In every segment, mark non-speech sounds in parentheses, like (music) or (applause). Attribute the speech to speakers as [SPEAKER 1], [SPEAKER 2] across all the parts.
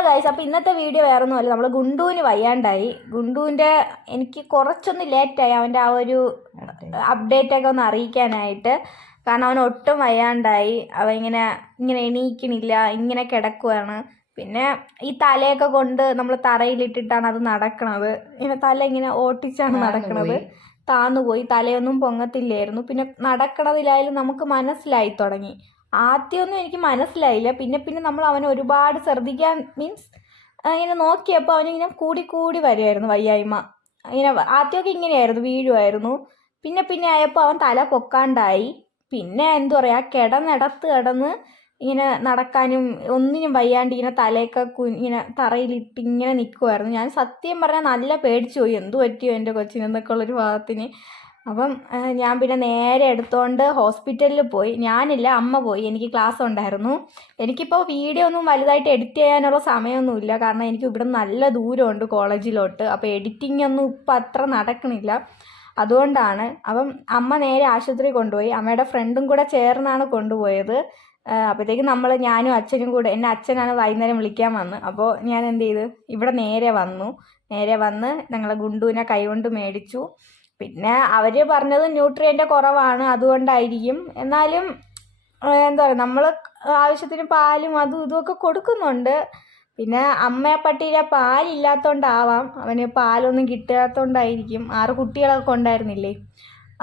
[SPEAKER 1] Hello guys അപ്പോൾ ഇന്നത്തെ video വേറെ ഒന്നുമല്ല നമ്മൾ ഗുണ്ടുവിന് വയ്യാണ്ടായി. ഗുണ്ടുവിന്റെ എനിക്ക് കുറച്ചൊന്ന് ലേറ്റായി അവന്റെ ആ ഒരു അപ്ഡേറ്റൊക്കെ ഒന്ന് അറിയിക്കാനായിട്ട്. കാരണം അവൻ ഒട്ടും വയ്യാണ്ടായി. അവൻ ഇങ്ങനെ ഇങ്ങനെ എണീക്കണില്ല ഇങ്ങനെ കിടക്കുവാണ്. പിന്നെ ഈ തലയൊക്കെ കൊണ്ട് നമ്മൾ തറയിലിട്ടിട്ടാണ് അത് നടക്കണത്. ഇങ്ങനെ തല ഇങ്ങനെ ഓട്ടിച്ചാണ് നടക്കണത്. താന്നുപോയി തലയൊന്നും പൊങ്ങത്തില്ലായിരുന്നു. പിന്നെ നടക്കണതിലായാലും നമുക്ക് മനസ്സിലായി തുടങ്ങി. ആദ്യമൊന്നും എനിക്ക് മനസ്സിലായില്ല. പിന്നെ പിന്നെ നമ്മൾ അവനെ ഒരുപാട് ശ്രദ്ധിക്കാൻ മീൻസ് ഇങ്ങനെ നോക്കിയപ്പോൾ അവനിങ്ങനെ കൂടി കൂടി വരുമായിരുന്നു വയ്യായ്മ. ഇങ്ങനെ ആദ്യമൊക്കെ ഇങ്ങനെയായിരുന്നു വീഴുമായിരുന്നു പിന്നെ പിന്നെ ആയപ്പോൾ അവൻ തല പൊക്കാണ്ടായി. പിന്നെ എന്താ പറയുക കിടന്നിടത്ത് കിടന്ന് ഇങ്ങനെ നടക്കാനും ഒന്നിനും വയ്യാണ്ട് ഇങ്ങനെ തലയൊക്കെ കു ഇങ്ങനെ തറയിലിട്ട് ഇങ്ങനെ നിൽക്കുമായിരുന്നു ഞാൻ സത്യം പറഞ്ഞാൽ നല്ല പേടിച്ചു പോയി. എന്തു പറ്റിയോ എന്റെ കൊച്ചിനെന്നൊക്കെ ഉള്ളൊരു ഭാഗത്തിന്. അപ്പം ഞാൻ പിന്നെ നേരെ എടുത്തോണ്ട് ഹോസ്പിറ്റലിൽ പോയി. ഞാനില്ല അമ്മ പോയി. എനിക്ക് ക്ലാസ് ഉണ്ടായിരുന്നു എനിക്കിപ്പോൾ വീഡിയോ ഒന്നും വലുതായിട്ട് എഡിറ്റ് ചെയ്യാനുള്ള സമയമൊന്നുമില്ല കാരണം എനിക്ക് ഇവിടെ നല്ല ദൂരമുണ്ട് കോളേജിലോട്ട്. അപ്പോൾ എഡിറ്റിംഗ് ഒന്നും ഇപ്പം അത്ര നടക്കണില്ല. അതുകൊണ്ടാണ്. അപ്പം അമ്മ നേരെ ആശുപത്രി കൊണ്ടുപോയി. അമ്മയുടെ ഫ്രണ്ടും കൂടെ ചേർന്നാണ് കൊണ്ടുപോയത്. അപ്പോഴത്തേക്ക് നമ്മൾ ഞാനും അച്ഛനും കൂടെ എന്റെ അച്ഛനാണ് വൈകുന്നേരം വിളിക്കാൻ വന്ന്. അപ്പോൾ ഞാൻ എന്ത് ചെയ്തു? ഇവിടെ നേരെ വന്നു. നേരെ വന്ന് ഞങ്ങളെ ഗുണ്ടുവിനെ കൈകൊണ്ട് മേടിച്ചു. പിന്നെ അവർ പറഞ്ഞത് ന്യൂട്രിയന്റെ കുറവാണ് അതുകൊണ്ടായിരിക്കും. എന്നാലും എന്താ പറയുക നമ്മൾ ആവശ്യത്തിന് പാലും അതും ഇതുമൊക്കെ കൊടുക്കുന്നുണ്ട്. പിന്നെ അമ്മ പട്ടിയുടെ പാലില്ലാത്തതുകൊണ്ടാവാം അവന് പാലൊന്നും കിട്ടാത്തതുകൊണ്ടായിരിക്കും ആറ് കുട്ടികളൊക്കെ ഉണ്ടായിരുന്നില്ലേ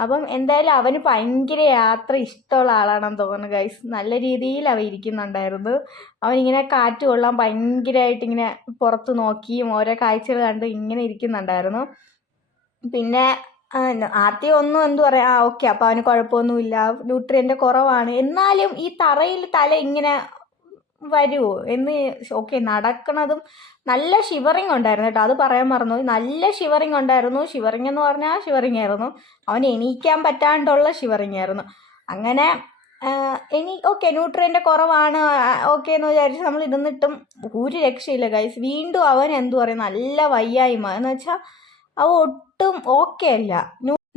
[SPEAKER 1] അപ്പം എന്തായാലും അവന് ഭയങ്കര യാത്ര ഇഷ്ടമുള്ള ആളാണെന്ന് തോന്നുന്നു ഗൈസ് നല്ല രീതിയിൽ അവൻ ഇരിക്കുന്നുണ്ടായിരുന്നു. അവനിങ്ങനെ കാറ്റ് കൊള്ളാൻ ഭയങ്കരമായിട്ട് ഇങ്ങനെ പുറത്ത് നോക്കിയും ഓരോ കാഴ്ചകൾ കണ്ട് ഇങ്ങനെ ഇരിക്കുന്നുണ്ടായിരുന്നു. പിന്നെ ആദ്യം ഒന്നും എന്തു പറയാ ആ ഓക്കെ അപ്പൊ അവന് കുഴപ്പമൊന്നുമില്ല. ന്യൂട്രിയന്റെ കുറവാണ്. എന്നാലും ഈ തറയിൽ തല ഇങ്ങനെ വരുമോ എന്ന് ഓക്കെ നടക്കണതും നല്ല ഷിവറിങ് ഉണ്ടായിരുന്നു കേട്ടോ. അത് പറയാൻ മറന്നു. നല്ല ഷിവറിങ് ഉണ്ടായിരുന്നു. ഷിവറിങ് എന്ന് പറഞ്ഞാൽ ഷിവറിങ് ആയിരുന്നു. അവൻ എണീക്കാൻ പറ്റാണ്ടുള്ള ഷിവറിങ് ആയിരുന്നു. അങ്ങനെ ഇനി ഓക്കെ ന്യൂട്രിയന്റെ കുറവാണ് ഓക്കെ എന്ന് വിചാരിച്ച് നമ്മൾ ഇരുന്നിട്ടും ഒരു രക്ഷയില്ല ഗൈസ് വീണ്ടും അവൻ എന്തു പറയും? നല്ല വയ്യായ്മ. എന്ന് വെച്ചാൽ അവ ഒട്ടും ഓക്കെ അല്ല.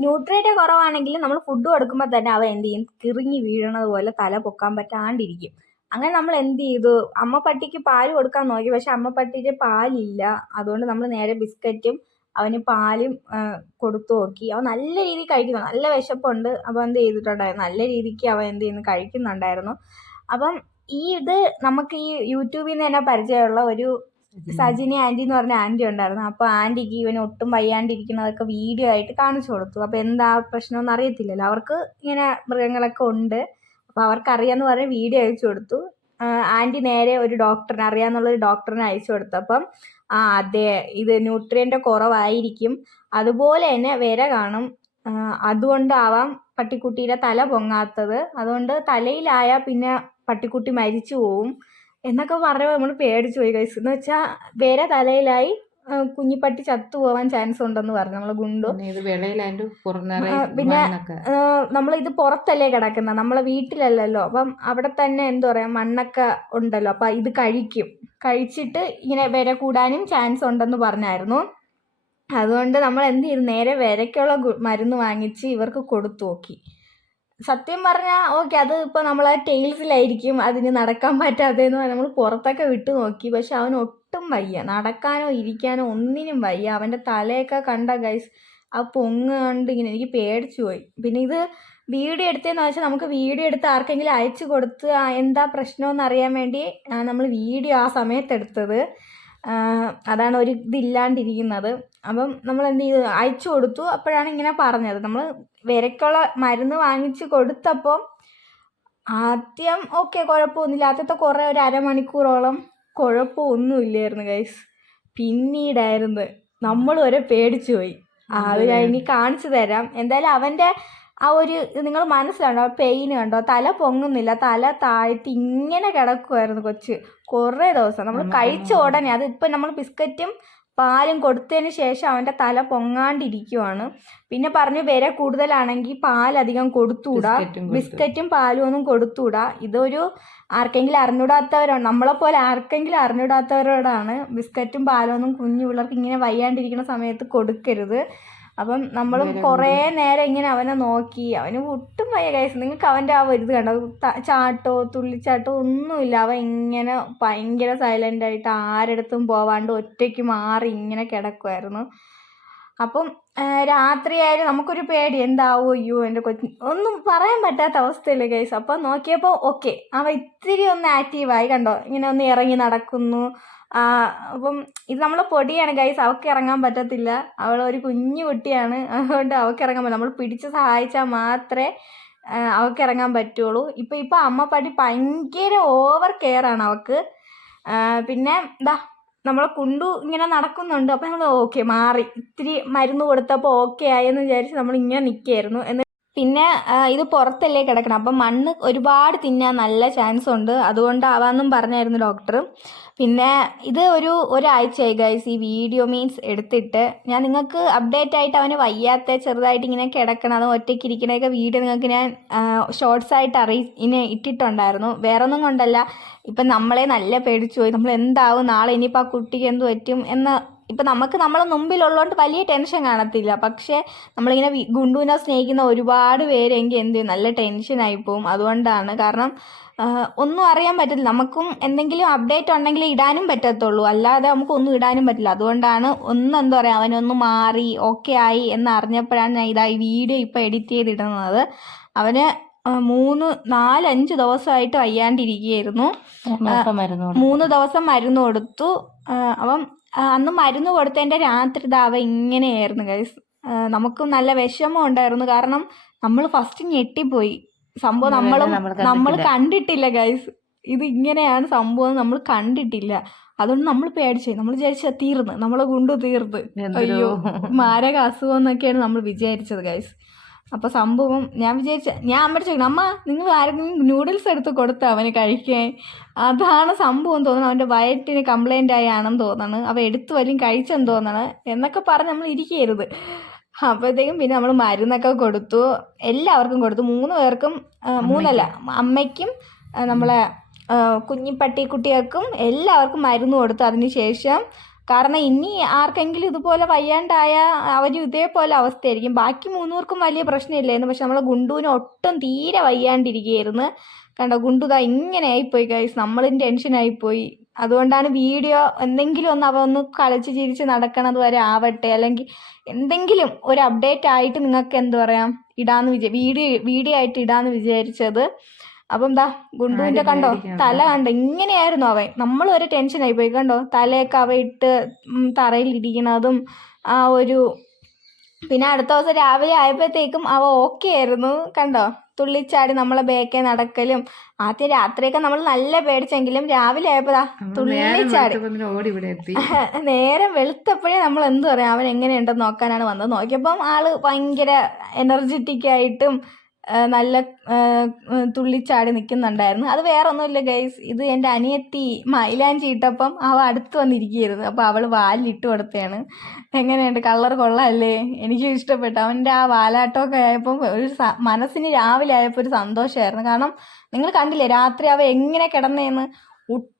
[SPEAKER 1] ന്യൂട്രിയുടെ കുറവാണെങ്കിൽ നമ്മൾ ഫുഡ് കൊടുക്കുമ്പോൾ തന്നെ അവ എന്ത് ചെയ്യും? കിറുങ്ങി വീഴണത് പോലെ തല പൊക്കാൻ പറ്റാണ്ടിരിക്കും. അങ്ങനെ നമ്മൾ എന്ത് ചെയ്തു? അമ്മ പട്ടിക്ക് പാൽ കൊടുക്കാൻ നോക്കി. പക്ഷെ അമ്മ പട്ടിക്ക് പാലില്ല. അതുകൊണ്ട് നമ്മൾ നേരെ ബിസ്ക്കറ്റും അവന് പാലും കൊടുത്തു നോക്കി. അവൻ നല്ല രീതിയിൽ കഴിക്കുന്നു. നല്ല വിശപ്പുണ്ട്. അപ്പോൾ എന്ത് ചെയ്തിട്ടുണ്ടായിരുന്നു? നല്ല രീതിക്ക് അവൻ എന്ത് ചെയ്യുന്നു? കഴിക്കുന്നുണ്ടായിരുന്നു. അപ്പം ഈ ഇത് നമുക്ക് ഈ യൂട്യൂബിൽ നിന്ന് തന്നെ പരിചയമുള്ള ഒരു സജിനി ആന്റി എന്ന് പറഞ്ഞ ആന്റി ഉണ്ടായിരുന്നു. അപ്പൊ ആന്റിക്ക് ഇവന് ഒട്ടും വയ്യാണ്ടിരിക്കുന്നതൊക്കെ വീഡിയോ ആയിട്ട് കാണിച്ചു കൊടുത്തു. അപ്പൊ എന്താ പ്രശ്നമൊന്നും അറിയത്തില്ലല്ലോ. അവർക്ക് ഇങ്ങനെ മൃഗങ്ങളൊക്കെ ഉണ്ട്. അപ്പൊ അവർക്ക് അറിയാന്ന് പറഞ്ഞ് വീഡിയോ അയച്ചു കൊടുത്തു. ആന്റി നേരെ ഒരു ഡോക്ടറിനെ അറിയാമെന്നുള്ളൊരു ഡോക്ടറിനെ അയച്ചു കൊടുത്തു. അപ്പം ആ അതെ ഇത് ന്യൂട്രിയന്റെ കുറവായിരിക്കും. അതുപോലെ തന്നെ വിര കാണും. അതുകൊണ്ടാവാം പട്ടിക്കുട്ടിയുടെ തല പൊങ്ങാത്തത്. അതുകൊണ്ട് തലയിലായാൽ പിന്നെ പട്ടിക്കുട്ടി മരിച്ചു പോവും. എന്നൊക്കെ പറയുമ്പോൾ നമ്മൾ പേടിച്ചു പോയി കൈസ് എന്ന് വെച്ചാൽ വേറെ തലയിലായി കുഞ്ഞിപ്പട്ടി ചത്തു പോവാൻ ചാൻസ് ഉണ്ടെന്ന് പറഞ്ഞു. നമ്മളെ ഗുണ്ടു.
[SPEAKER 2] പിന്നെ
[SPEAKER 1] നമ്മൾ ഇത് പുറത്തല്ലേ കിടക്കുന്ന? നമ്മളെ വീട്ടിലല്ലല്ലോ. അപ്പം അവിടെ തന്നെ എന്താ പറയാ മണ്ണൊക്കെ ഉണ്ടല്ലോ. അപ്പൊ ഇത് കഴിക്കും. കഴിച്ചിട്ട് ഇങ്ങനെ വിര കൂടാനും ചാൻസ് ഉണ്ടെന്ന് പറഞ്ഞായിരുന്നു. അതുകൊണ്ട് നമ്മൾ എന്ത് ചെയ്തു? നേരെ വിരയ്ക്കുള്ള മരുന്ന് വാങ്ങിച്ച് ഇവർക്ക് കൊടുത്തു നോക്കി. സത്യം പറഞ്ഞാൽ ഓക്കെ അത് ഇപ്പോൾ നമ്മളെ ടെയിൽസിലായിരിക്കും അതിന് നടക്കാൻ പറ്റാത്തതെന്ന് പറഞ്ഞാൽ നമ്മൾ പുറത്തൊക്കെ വിട്ടു നോക്കി. പക്ഷെ അവൻ ഒട്ടും വയ്യ. നടക്കാനോ ഇരിക്കാനോ ഒന്നിനും വയ്യ. അവന്റെ തലയൊക്കെ കണ്ട ഗൈസ് ആ പൊങ്ങ് കണ്ട് ഇങ്ങനെ എനിക്ക് പേടിച്ചു പോയി. പിന്നെ ഇത് വീഡിയോ എടുത്തതെന്ന് വെച്ചാൽ നമുക്ക് വീഡിയോ എടുത്ത് ആർക്കെങ്കിലും അയച്ചു കൊടുത്ത് എന്താ പ്രശ്നമെന്ന് അറിയാൻ വേണ്ടി നമ്മൾ വീഡിയോ ആ സമയത്ത് എടുത്തത്. അതാണ് ഒരു ഇതില്ലാണ്ടിരിക്കുന്നത്. അപ്പം നമ്മൾ എന്ത് ചെയ്തു? അയച്ചു കൊടുത്തു. അപ്പോഴാണ് ഇങ്ങനെ പറഞ്ഞത്. നമ്മൾ വിരക്കുള്ള മരുന്ന് വാങ്ങിച്ച് കൊടുത്തപ്പോൾ ആദ്യം ഓക്കെ കുഴപ്പമൊന്നുമില്ല. ആദ്യത്തെ കുറേ ഒരു അരമണിക്കൂറോളം കുഴപ്പമൊന്നുമില്ലായിരുന്നു ഗൈസ് പിന്നീടായിരുന്നു നമ്മൾ വരെ പേടിച്ചു പോയി. ആ അത് ഇനി കാണിച്ചു തരാം. എന്തായാലും അവന്റെ ആ ഒരു നിങ്ങൾ മനസ്സിലാണ്ടോ പെയിൻ കണ്ടോ? തല പൊങ്ങുന്നില്ല. തല താഴ്ത്തി ഇങ്ങനെ കിടക്കുമായിരുന്നു കൊച്ച്. കുറേ ദിവസം. നമ്മൾ കഴിച്ച ഉടനെ അത് ഇപ്പം നമ്മൾ ബിസ്ക്കറ്റും പാലും കൊടുത്തതിന് ശേഷം അവന്റെ തല പൊങ്ങാണ്ടിരിക്കുവാണ്. പിന്നെ പറഞ്ഞു വില കൂടുതലാണെങ്കിൽ പാലധികം കൊടുത്തുകൂടാ
[SPEAKER 2] ബിസ്ക്കറ്റും
[SPEAKER 1] പാലും ഒന്നും കൊടുത്തുകൂടാ ഇതൊരു ആർക്കെങ്കിലും അറിഞ്ഞൂടാത്തവരോ നമ്മളെപ്പോലെ ആർക്കെങ്കിലും അറിഞ്ഞൂടാത്തവരോടാണ് ബിസ്ക്കറ്റും പാലും ഒന്നും കുഞ്ഞു പിള്ളേർക്ക് ഇങ്ങനെ വയ്യാണ്ടിരിക്കുന്ന സമയത്ത് കൊടുക്കരുത്. അപ്പം നമ്മളും കുറേ നേരം ഇങ്ങനെ അവനെ നോക്കി. അവന് ഒട്ടും വയ്യ കൈസ് നിങ്ങൾക്ക് അവന്റെ ആ ഒരു ഇത് കണ്ടോ ചാട്ടോ തുള്ളിച്ചാട്ടോ ഒന്നുമില്ല. അവൻ ഇങ്ങനെ ഭയങ്കര സൈലന്റ് ആയിട്ട് ആരടുത്തും പോവാണ്ട് ഒറ്റയ്ക്ക് മാറി ഇങ്ങനെ കിടക്കുമായിരുന്നു അപ്പം രാത്രിയായാലും നമുക്കൊരു പേടി. എന്താവോ അയ്യോ എന്റെ കൊച്ചു. ഒന്നും പറയാൻ പറ്റാത്ത അവസ്ഥയില്ല കേസ് അപ്പം നോക്കിയപ്പോൾ ഓക്കെ അവ ഇത്തിരി ഒന്ന് ആക്റ്റീവായി കണ്ടോ? ഇങ്ങനെ ഒന്ന് ഇറങ്ങി നടക്കുന്നു. അപ്പം ഇത് നമ്മളെ പൊടിയാണ് ഗൈസ് അവൾക്ക് ഇറങ്ങാൻ പറ്റത്തില്ല. അവൾ ഒരു കുഞ്ഞു കുട്ടിയാണ്. അതുകൊണ്ട് അവൾക്ക് ഇറങ്ങാൻ പറ്റില്ല നമ്മൾ പിടിച്ച് സഹായിച്ചാൽ മാത്രമേ അവൾക്ക് ഇറങ്ങാൻ പറ്റുള്ളൂ. ഇപ്പം ഇപ്പം അമ്മ പടി ഭയങ്കര ഓവർ കെയർ ആണ് അവൾക്ക് പിന്നെ എന്താ നമ്മളെ കുണ്ടു ഇങ്ങനെ നടക്കുന്നുണ്ട്. അപ്പം നമ്മൾ ഓക്കെ മാറി. ഇത്തിരി മരുന്ന് കൊടുത്തപ്പോൾ ഓക്കെ ആയെന്ന് വിചാരിച്ച് നമ്മൾ ഇങ്ങനെ നിൽക്കുകയായിരുന്നു പിന്നെ ഇത് പുറത്തല്ലേ കിടക്കണം. അപ്പം മണ്ണ് ഒരുപാട് തിന്നാൻ നല്ല ചാൻസ് ഉണ്ട്. അതുകൊണ്ടാവാന്നും പറഞ്ഞായിരുന്നു ഡോക്ടർ പിന്നെ ഇത് ഒരു ഒരാഴ്ചയായി ഗൈസ് ഈ വീഡിയോ മീൻസ് എടുത്തിട്ട്. ഞാൻ നിങ്ങൾക്ക് അപ്ഡേറ്റ് ആയിട്ട് അവന് വയ്യാത്ത ചെറുതായിട്ട് ഇങ്ങനെ കിടക്കണം അത് ഒറ്റയ്ക്ക് ഇരിക്കണൊക്കെ വീഡിയോ നിങ്ങൾക്ക് ഞാൻ ഷോർട്സ് ആയിട്ട് അറിയി ഇനി ഇട്ടിട്ടുണ്ടായിരുന്നു. വേറെ ഒന്നും കൊണ്ടല്ല. ഇപ്പം നമ്മളെ നല്ല പേടിച്ചു പോയി. നമ്മൾ എന്താവും നാളെ ഇനിയിപ്പോൾ ആ കുട്ടിക്ക് എന്ത് പറ്റും? എന്ന് ഇപ്പം നമുക്ക് നമ്മളെ മുമ്പിലുള്ളതുകൊണ്ട് വലിയ ടെൻഷൻ കാണത്തില്ല. പക്ഷേ നമ്മളിങ്ങനെ ഗുണ്ടുവിനെ സ്നേഹിക്കുന്ന ഒരുപാട് പേരെങ്കിൽ എന്ത് ചെയ്യും? നല്ല ടെൻഷനായി പോവും. അതുകൊണ്ടാണ് കാരണം ഒന്നും അറിയാൻ പറ്റില്ല നമുക്കും എന്തെങ്കിലും അപ്ഡേറ്റ് ഉണ്ടെങ്കിൽ ഇടാനും പറ്റത്തുള്ളൂ. അല്ലാതെ നമുക്ക് ഒന്നും ഇടാനും പറ്റില്ല. അതുകൊണ്ടാണ് ഒന്ന് എന്താ പറയുക അവനൊന്ന് മാറി ഓക്കെ ആയി എന്ന് അറിഞ്ഞപ്പോഴാണ് ഞാൻ ഇതായി വീഡിയോ ഇപ്പോൾ എഡിറ്റ് ചെയ്തിടുന്നത്. അവന് മൂന്ന് നാലഞ്ച് ദിവസമായിട്ട് വയ്യാണ്ടിരിക്കുകയായിരുന്നു. മൂന്ന് ദിവസം മരുന്ന് കൊടുത്തു. അപ്പം അന്ന് മരുന്ന് കൊടുത്തതിന്റെ രാത്രി ദാവ ഇങ്ങനെയായിരുന്നു ഗൈസ് നമുക്കും നല്ല വിഷമം ഉണ്ടായിരുന്നു. കാരണം നമ്മൾ ഫസ്റ്റ് ഞെട്ടിപ്പോയി. സംഭവം നമ്മളും
[SPEAKER 2] നമ്മൾ
[SPEAKER 1] നമ്മൾ
[SPEAKER 2] കണ്ടിട്ടില്ല.
[SPEAKER 1] കണ്ടിട്ടില്ല ഗൈസ് ഇത് ഇങ്ങനെയാണ് സംഭവം നമ്മൾ കണ്ടിട്ടില്ല. അതുകൊണ്ട് നമ്മൾ പേടിച്ചു. നമ്മൾ വിചാരിച്ച തീർന്ന്. നമ്മളെ കൊണ്ട് തീർന്ന്. അയ്യോ മാരക അസുഖം എന്നൊക്കെയാണ് നമ്മൾ വിചാരിച്ചത് ഗൈസ് അപ്പോൾ സംഭവം ഞാൻ വിചാരിച്ച ഞാൻ അമ്മ ചോദിക്കണം അമ്മ നിങ്ങൾ ആരെങ്കിലും നൂഡിൽസ് എടുത്ത് കൊടുത്ത അവന് കഴിക്കാൻ? അതാണ് സംഭവം തോന്നുന്നു അവന്റെ വയറ്റിന് കംപ്ലൈന്റ് ആയാണെന്ന് തോന്നുന്നു. അവ എടുത്തു വരും കഴിച്ചെന്ന് തോന്നണം എന്നൊക്കെ പറഞ്ഞ് നമ്മൾ ഇരിക്കരുത്. അപ്പോഴത്തേക്കും പിന്നെ നമ്മൾ മരുന്നൊക്കെ കൊടുത്തു. എല്ലാവർക്കും കൊടുത്തു. മൂന്ന് പേർക്കും മൂന്നല്ല അമ്മയ്ക്കും നമ്മളെ കുഞ്ഞിപ്പട്ടി കുട്ടികൾക്കും എല്ലാവർക്കും മരുന്ന് കൊടുത്തു. അതിന് ശേഷം കാരണം ഇനി ആർക്കെങ്കിലും ഇതുപോലെ വയ്യാണ്ടായ അവരും ഇതേപോലെ അവസ്ഥയായിരിക്കും. ബാക്കി മൂന്നൂർക്കും വലിയ പ്രശ്നമില്ലായിരുന്നു. പക്ഷെ നമ്മളെ ഗുണ്ടുവിന് ഒട്ടും തീരെ വയ്യാണ്ടിരിക്കുകയായിരുന്നു. കണ്ടോ ഗുണ്ടുതാ ഇങ്ങനെ ആയിപ്പോയി കൈസ് നമ്മളും ടെൻഷനായിപ്പോയി അതുകൊണ്ടാണ് വീഡിയോ എന്തെങ്കിലും ഒന്ന് അവ ഒന്ന് കളിച്ച് ചിരിച്ച് നടക്കണത് വരെ ആവട്ടെ. അല്ലെങ്കിൽ എന്തെങ്കിലും ഒരു അപ്ഡേറ്റ് ആയിട്ട് നിങ്ങൾക്ക് എന്ത് പറയാം? ഇടാന്ന് വിചാ വീഡിയോ വീഡിയോ ആയിട്ട് ഇടാന്ന് വിചാരിച്ചത്. അപ്പം എന്താ
[SPEAKER 2] ഗുണ്ടുവിന്റെ
[SPEAKER 1] കണ്ടോ? തല കണ്ടോ? ഇങ്ങനെയായിരുന്നു അവൻ. നമ്മൾ ഒരു ടെൻഷനായി പോയി. കണ്ടോ? തലയൊക്കെ അവ ഇട്ട് ഇടിക്കണതും ആ ഒരു പിന്നെ അടുത്ത ദിവസം രാവിലെ ആയപ്പോഴത്തേക്കും അവ ഓക്കെ ആയിരുന്നു. കണ്ടോ? തുള്ളിച്ചാടി നമ്മളെ ബേക്കെ നടക്കലും. ആദ്യം രാത്രിയൊക്കെ നമ്മൾ നല്ല പേടിച്ചെങ്കിലും രാവിലെ ആയപ്പോഴാ
[SPEAKER 2] നേരം
[SPEAKER 1] തുള്ളിച്ചാടി. (laughs) നേരം വെളുത്തപ്പോഴേ നമ്മൾ എന്ത് പറയാം? അവൻ എങ്ങനെയുണ്ടെന്ന് നോക്കാനാണ് വന്നത്. നോക്കിയപ്പം ആൾ ഭയങ്കര എനർജറ്റിക് ആയിട്ടും നല്ല തുള്ളിച്ചാടി നിൽക്കുന്നുണ്ടായിരുന്നു അത് വേറെ ഒന്നുമില്ല ഗൈസ് ഇത് എന്റെ അനിയത്തി മൈലാഞ്ചി ഇട്ടപ്പം അവ അടുത്ത് വന്നിരിക്കുകയായിരുന്നു. അപ്പോൾ അവൾ വാലിട്ട് കൊടുത്തതാണ്. എങ്ങനെയുണ്ട്? കളർ കൊള്ളാമല്ലേ എനിക്കും ഇഷ്ടപ്പെട്ടു. അവന്റെ ആ വാലാട്ടമൊക്കെ ആയപ്പം ഒരു മനസ്സിന് രാവിലെ ആയപ്പോൾ ഒരു സന്തോഷമായിരുന്നു. കാരണം നിങ്ങൾ കണ്ടില്ലേ രാത്രി അവ എങ്ങനെ കിടന്നേന്ന്?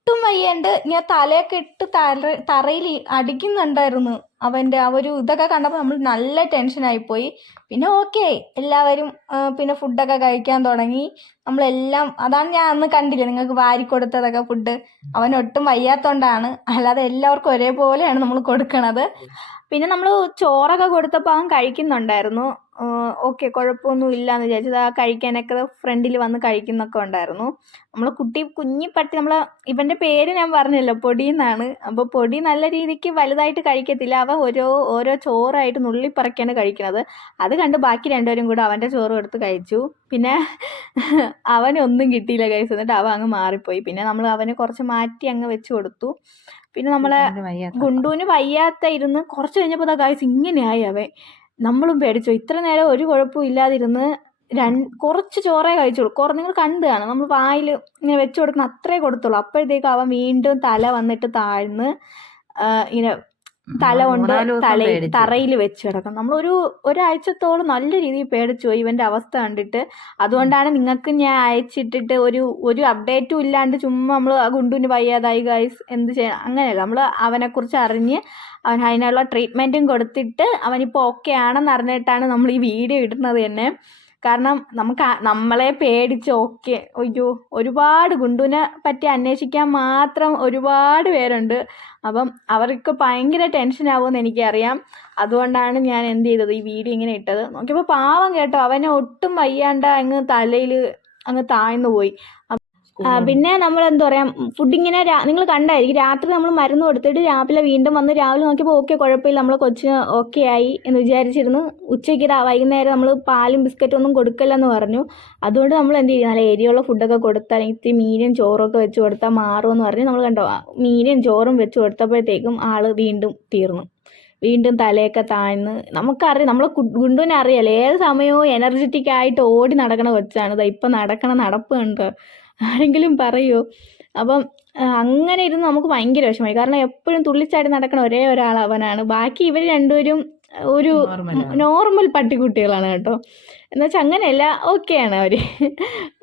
[SPEAKER 1] ഒട്ടും വയ്യണ്ട് ഞാൻ തലയൊക്കെ ഇട്ട് തറ തറയിൽ അടിക്കുന്നുണ്ടായിരുന്നു. അവന്റെ ആ ഒരു ഇതൊക്കെ കണ്ടപ്പോൾ നമ്മൾ നല്ല ടെൻഷനായിപ്പോയി പിന്നെ ഓക്കെ എല്ലാവരും പിന്നെ ഫുഡൊക്കെ കഴിക്കാൻ തുടങ്ങി. നമ്മളെല്ലാം അതാണ് ഞാൻ അന്ന് കണ്ടില്ല നിങ്ങൾക്ക് വാരി കൊടുത്തതൊക്കെ ഫുഡ് അവൻ ഒട്ടും വയ്യാത്തോണ്ടാണ്. അല്ലാതെ എല്ലാവർക്കും ഒരേപോലെയാണ് നമ്മൾ കൊടുക്കണത്. പിന്നെ നമ്മൾ ചോറൊക്കെ കൊടുത്തപ്പോൾ അവൻ കഴിക്കുന്നുണ്ടായിരുന്നു. ഓക്കെ കുഴപ്പമൊന്നും ഇല്ല എന്ന് വിചാരിച്ചത്. ആ കഴിക്കാനൊക്കെ ഫ്രണ്ടിൽ വന്ന് കഴിക്കുന്നൊക്കെ ഉണ്ടായിരുന്നു. നമ്മൾ കുട്ടി കുഞ്ഞിപ്പട്ടി നമ്മൾ ഇവന്റെ പേര് ഞാൻ പറഞ്ഞല്ലോ പൊടി എന്നാണ് അപ്പോൾ പൊടി നല്ല രീതിക്ക് വലുതായിട്ട് കഴിക്കത്തില്ല. അവ ഓരോ ഓരോ ചോറായിട്ട് നുള്ളിപ്പറക്കാണ് കഴിക്കുന്നത്. അത് കണ്ട് ബാക്കി രണ്ടുപേരും കൂടെ അവന്റെ ചോറും എടുത്ത് കഴിച്ചു. പിന്നെ അവനൊന്നും കിട്ടിയില്ല കഴിച്ചു എന്നിട്ട് അവൻ അങ്ങ് മാറിപ്പോയി. പിന്നെ നമ്മൾ അവനെ കുറച്ച് മാറ്റി അങ്ങ് വെച്ച് കൊടുത്തു. പിന്നെ നമ്മളെ ഗുണ്ടുവിന് വയ്യാത്ത ഇരുന്ന് കുറച്ച് കഴിഞ്ഞപ്പോൾ ദാ ഗായ്സ് ഇങ്ങനെയായി അവൻ. നമ്മളും പേടിച്ചു. ഇത്ര നേരം ഒരു കുഴപ്പവും ഇല്ലാതിരുന്ന് രണ്ട് കുറച്ച് ചോറേ കഴിച്ചുള്ളൂ. കുറേ നിങ്ങൾ കണ്ടു കാണും. നമ്മൾ വായിൽ ഇങ്ങനെ വെച്ച് കൊടുക്കുന്ന അത്രേ കൊടുത്തുള്ളൂ. അപ്പോഴത്തേക്കും അവൻ വീണ്ടും തല വന്നിട്ട് താഴ്ന്ന് ഇങ്ങനെ തല കൊണ്ട് തല. തറയിൽ വെച്ച് കിടക്കും. നമ്മളൊരു ഒരാഴ്ചത്തോളം നല്ല രീതിയിൽ പേടിച്ചു പോയി. ഇവന്റെ അവസ്ഥ കണ്ടിട്ട് അതുകൊണ്ടാണ് നിങ്ങൾക്ക് ഞാൻ അയച്ചിട്ടിട്ട് ഒരു ഒരു അപ്ഡേറ്റും ഇല്ലാണ്ട് ചുമ്മാ നമ്മൾ ആ ഗുണ്ടുവിന് വയ്യാതായി ഗൈസ് എന്ത് ചെയ്യണം അങ്ങനെയല്ല. നമ്മൾ അവനെക്കുറിച്ച് അറിഞ്ഞ് അവൻ അതിനുള്ള ട്രീറ്റ്മെന്റും കൊടുത്തിട്ട് അവനിപ്പോൾ ഓക്കെ ആണെന്ന് അറിഞ്ഞിട്ടാണ് നമ്മൾ ഈ വീഡിയോ ഇടുന്നത് തന്നെ. കാരണം നമുക്ക് നമ്മളെ പേടിച്ച് ഓക്കെ അയ്യോ ഒരുപാട് ഗുണ്ടുവിനെ പറ്റി അന്വേഷിക്കാൻ മാത്രം ഒരുപാട് പേരുണ്ട്. അപ്പം അവർക്ക് ഭയങ്കര ടെൻഷൻ ആവുമെന്ന് എനിക്കറിയാം. അതുകൊണ്ടാണ് ഞാൻ എന്ത് ചെയ്തത് ഈ വീഡിയോ ഇങ്ങനെ ഇട്ടത്. നോക്കിയപ്പോൾ പാവം കേട്ടോ അവനെ ഒട്ടും വയ്യാണ്ട് അങ്ങ് തലയിൽ അങ്ങ് താഴ്ന്നു പോയി. പിന്നെ നമ്മൾ എന്താ പറയാ ഫുഡ് ഇങ്ങനെ നിങ്ങൾ കണ്ടായിരിക്കും. രാത്രി നമ്മൾ മരുന്ന് കൊടുത്തിട്ട് രാവിലെ വീണ്ടും വന്ന് രാവിലെ നോക്കിയപ്പോൾ ഓക്കെ കുഴപ്പമില്ല നമ്മൾ കൊച്ചിന് ഓക്കെ ആയി എന്ന് വിചാരിച്ചിരുന്നു. ഉച്ചയ്ക്ക് വൈകുന്നേരം നമ്മൾ പാലും ബിസ്ക്കറ്റും ഒന്നും കൊടുക്കില്ലെന്ന് പറഞ്ഞു. അതുകൊണ്ട് നമ്മൾ എന്ത് ചെയ്യും നല്ല എരിയുള്ള ഫുഡൊക്കെ കൊടുത്താൽ ഇത്തിരി മീനും ചോറും ഒക്കെ വെച്ച് കൊടുത്താൽ മാറുമെന്ന് പറഞ്ഞ് നമ്മൾ കണ്ടോ മീനും ചോറും വെച്ച് കൊടുത്തപ്പോഴത്തേക്കും ആൾ വീണ്ടും തീർന്നു. വീണ്ടും തലയൊക്കെ താഴ്ന്ന്. നമുക്കറിയാം നമ്മളെ ഗുണ്ടുവിനെ അറിയാലോ ഏത് സമയവും എനർജറ്റിക് ആയിട്ട് ഓടി നടക്കണ കൊച്ചാണ്. ഇതാ ഇപ്പം നടക്കണ നടപ്പ് കണ്ടോ? ആരെങ്കിലും പറയുമോ അപ്പം അങ്ങനെ ഇരുന്ന് നമുക്ക് ഭയങ്കര വിഷമമായി. കാരണം എപ്പോഴും തുള്ളിച്ചാടി നടക്കണ ഒരേ ഒരാൾ അവനാണ്. ബാക്കി ഇവർ രണ്ടുപേരും ഒരു. നോർമൽ പട്ടിക്കുട്ടികളാണ് കേട്ടോ. എന്ന് വെച്ചാൽ അങ്ങനെയല്ല ഓക്കെയാണ് അവർ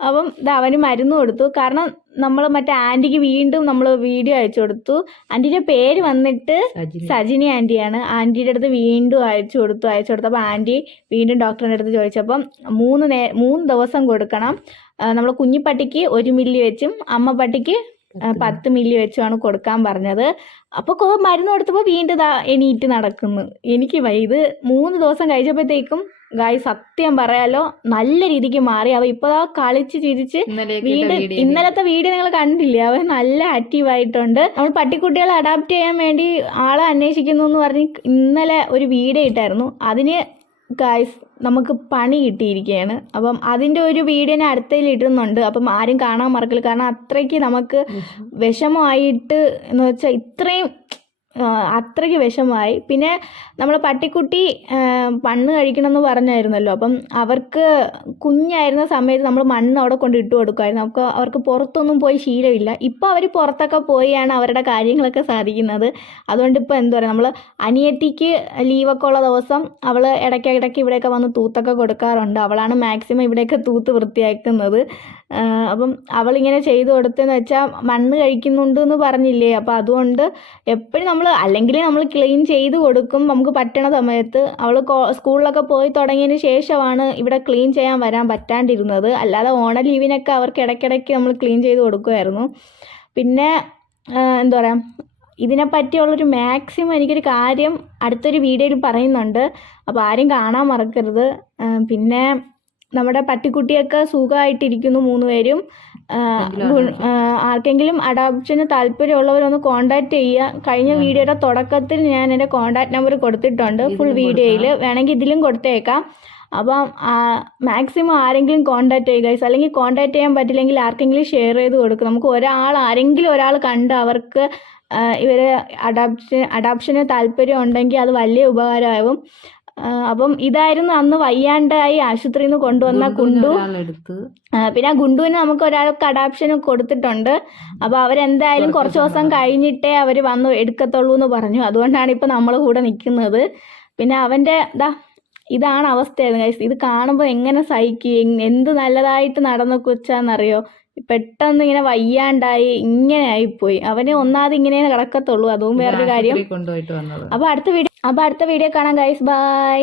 [SPEAKER 1] അപ്പം അവന് മരുന്ന് കൊടുത്തു. കാരണം നമ്മൾ മറ്റേ ആന്റിക്ക് വീണ്ടും നമ്മൾ വീഡിയോ അയച്ചു കൊടുത്തു. ആന്റിയുടെ പേര് വന്നിട്ട്
[SPEAKER 2] സജിനി.
[SPEAKER 1] ആന്റിയാണ്. ആന്റിയുടെ അടുത്ത് വീണ്ടും അയച്ചു കൊടുത്തു. അയച്ചു കൊടുത്തപ്പോൾ ആന്റി വീണ്ടും ഡോക്ടറിന്റെ അടുത്ത് ചോദിച്ചപ്പം മൂന്ന് നേ മൂന്ന് ദിവസം കൊടുക്കണം. നമ്മൾ കുഞ്ഞിപ്പട്ടിക്ക് ഒരു മില്ലി വെച്ചും അമ്മ പട്ടിക്ക് പത്ത് മില്ലി. വെച്ചാണ് കൊടുക്കാൻ പറഞ്ഞത്. അപ്പോൾ കൊ മരുന്ന് കൊടുത്തപ്പോൾ വീണ്ടും എണീറ്റ് നടക്കുന്നു. എനിക്ക്. ഇത് മൂന്ന് ദിവസം കഴിച്ചപ്പോഴത്തേക്കും ഗായ് സത്യം പറയാലോ നല്ല രീതിക്ക് മാറി. അവ ഇപ്പോൾ ആ കളിച്ച് ചിരിച്ച്
[SPEAKER 2] വീട്
[SPEAKER 1] ഇന്നലത്തെ വീഡിയോ നിങ്ങൾ കണ്ടില്ലേ? അവ നല്ല ആക്റ്റീവ് ആയിട്ടുണ്ട്. നമ്മൾ പട്ടിക്കുട്ടികളെ അഡാപ്റ്റ് ചെയ്യാൻ വേണ്ടി ആളെ അന്വേഷിക്കുന്നു എന്ന് പറഞ്ഞ് ഇന്നലെ ഒരു വീഡിയോ ഇട്ടായിരുന്നു. അതിന് ഗായ്സ് നമുക്ക് പണി കിട്ടിയിരിക്കുകയാണ് അപ്പം അതിന്റെ ഒരു വീഡിയോ ഞാൻ അടുത്തതിൽ ഇടുന്നുണ്ട്. അപ്പം ആരും കാണാൻ മറക്കില്ല. കാരണം അത്രയ്ക്ക് നമുക്ക് വിഷമമായിട്ട് എന്ന് വെച്ചാൽ ഇത്രയും അത്രയ്ക്ക് വിഷമമായി പിന്നെ നമ്മൾ പട്ടിക്കുട്ടി മണ്ണ് കഴിക്കണം എന്ന് പറഞ്ഞായിരുന്നല്ലോ. അപ്പം അവർക്ക് കുഞ്ഞായിരുന്ന സമയത്ത് നമ്മൾ മണ്ണ് അവിടെ കൊണ്ട് ഇട്ട് കൊടുക്കുമായിരുന്നു. അപ്പോൾ അവർക്ക് പുറത്തൊന്നും പോയി ശീലമില്ല. ഇപ്പോൾ അവർ പുറത്തൊക്കെ പോയാണ് അവരുടെ കാര്യങ്ങളൊക്കെ സാധിക്കുന്നത്. അതുകൊണ്ട് ഇപ്പോൾ എന്താ പറയുക നമ്മൾ അനിയത്തിക്ക് ലീവൊക്കെ ഉള്ള ദിവസം അവൾ ഇടയ്ക്ക് ഇടയ്ക്ക് ഇവിടെയൊക്കെ വന്ന് തൂത്തൊക്കെ കൊടുക്കാറുണ്ട്. അവളാണ് മാക്സിമം ഇവിടെയൊക്കെ തൂത്ത് വൃത്തിയാക്കുന്നത്. അപ്പം അവളിങ്ങനെ ചെയ്തു കൊടുത്തെന്ന് വെച്ചാൽ മണ്ണ് കഴിക്കുന്നുണ്ട് എന്ന് പറഞ്ഞില്ലേ? അപ്പോൾ അതുകൊണ്ട് എപ്പോഴും നമ്മൾ അല്ലെങ്കിൽ നമ്മൾ ക്ലീൻ ചെയ്ത് കൊടുക്കും. നമുക്ക് പറ്റണ സമയത്ത് അവൾ സ്കൂളിലൊക്കെ പോയി തുടങ്ങിയതിന് ശേഷമാണ് ഇവിടെ ക്ലീൻ ചെയ്യാൻ വരാൻ പറ്റാണ്ടിരുന്നത്. അല്ലാതെ ഓണ ലീവിനൊക്കെ അവർക്ക് ഇടയ്ക്കിടയ്ക്ക് നമ്മൾ ക്ലീൻ ചെയ്ത് കൊടുക്കുമായിരുന്നു പിന്നെ എന്താ പറയുക ഇതിനെപ്പറ്റിയുള്ളൊരു മാക്സിമം എനിക്കൊരു കാര്യം അടുത്തൊരു വീഡിയോയിൽ പറയുന്നുണ്ട്. അപ്പോൾ ആരും കാണാൻ മറക്കരുത്. പിന്നെ നമ്മുടെ പട്ടിക്കുട്ടിയൊക്കെ സുഖമായിട്ടിരിക്കുന്നു മൂന്നുപേരും. ആർക്കെങ്കിലും അഡോപ്ഷന് താല്പര്യമുള്ളവരൊന്ന് കോണ്ടാക്ട് ചെയ്യുക. കഴിഞ്ഞ വീഡിയോയുടെ തുടക്കത്തിൽ ഞാൻ എന്റെ കോണ്ടാക്ട് നമ്പർ കൊടുത്തിട്ടുണ്ട്. ഫുൾ വീഡിയോയിൽ വേണമെങ്കിൽ ഇതിലും കൊടുത്തേക്കാം. അപ്പം മാക്സിമം ആരെങ്കിലും കോണ്ടാക്ട് ചെയ്യുക ഗൈസ് അല്ലെങ്കിൽ കോണ്ടാക്ട് ചെയ്യാൻ പറ്റില്ലെങ്കിൽ ആർക്കെങ്കിലും ഷെയർ ചെയ്ത് കൊടുക്കുക. നമുക്ക് ഒരാൾ ആരെങ്കിലും ഒരാൾ കണ്ട് അവർക്ക് ഇവരെ അഡാപ്ഷൻ അഡാപ്ഷന് താല്പര്യം ഉണ്ടെങ്കിൽ അത് വലിയ ഉപകാരമാകും അപ്പം ഇതായിരുന്നു അന്ന് വയ്യാണ്ടായി ആശുപത്രിയിൽ നിന്ന് കൊണ്ടുവന്ന കുണ്ടു
[SPEAKER 2] ഒരാളെടുത്ത്.
[SPEAKER 1] പിന്നെ ആ ഗുണ്ടുവിന് നമുക്ക് ഒരാൾക്ക് അഡാപ്ഷൻ കൊടുത്തിട്ടുണ്ട്. അപ്പൊ അവരെന്തായാലും കുറച്ച് ദിവസം കഴിഞ്ഞിട്ടേ അവർ വന്ന് എടുക്കത്തുള്ളൂ എന്ന് പറഞ്ഞു. അതുകൊണ്ടാണ് ഇപ്പൊ നമ്മൾ കൂടെ നിൽക്കുന്നത് പിന്നെ അവന്റെ ഇതാ ഇതാണ് അവസ്ഥയായിരുന്നു. ഇത് കാണുമ്പോൾ എങ്ങനെ സഹിക്കും? എന്ത് നല്ലതായിട്ട് നടന്ന കൊച്ചാന്നറിയോ? പെട്ടെന്ന് ഇങ്ങനെ വയ്യാണ്ടായി ഇങ്ങനെ ആയിപ്പോയി. അവന് ഒന്നാമത് ഇങ്ങനെ കിടക്കത്തുള്ളൂ അതും വേറൊരു കാര്യം. അപ്പൊ അടുത്ത വീഡിയോ അപ്പൊ അടുത്ത വീഡിയോ കാണാം ഗൈസ് ബൈ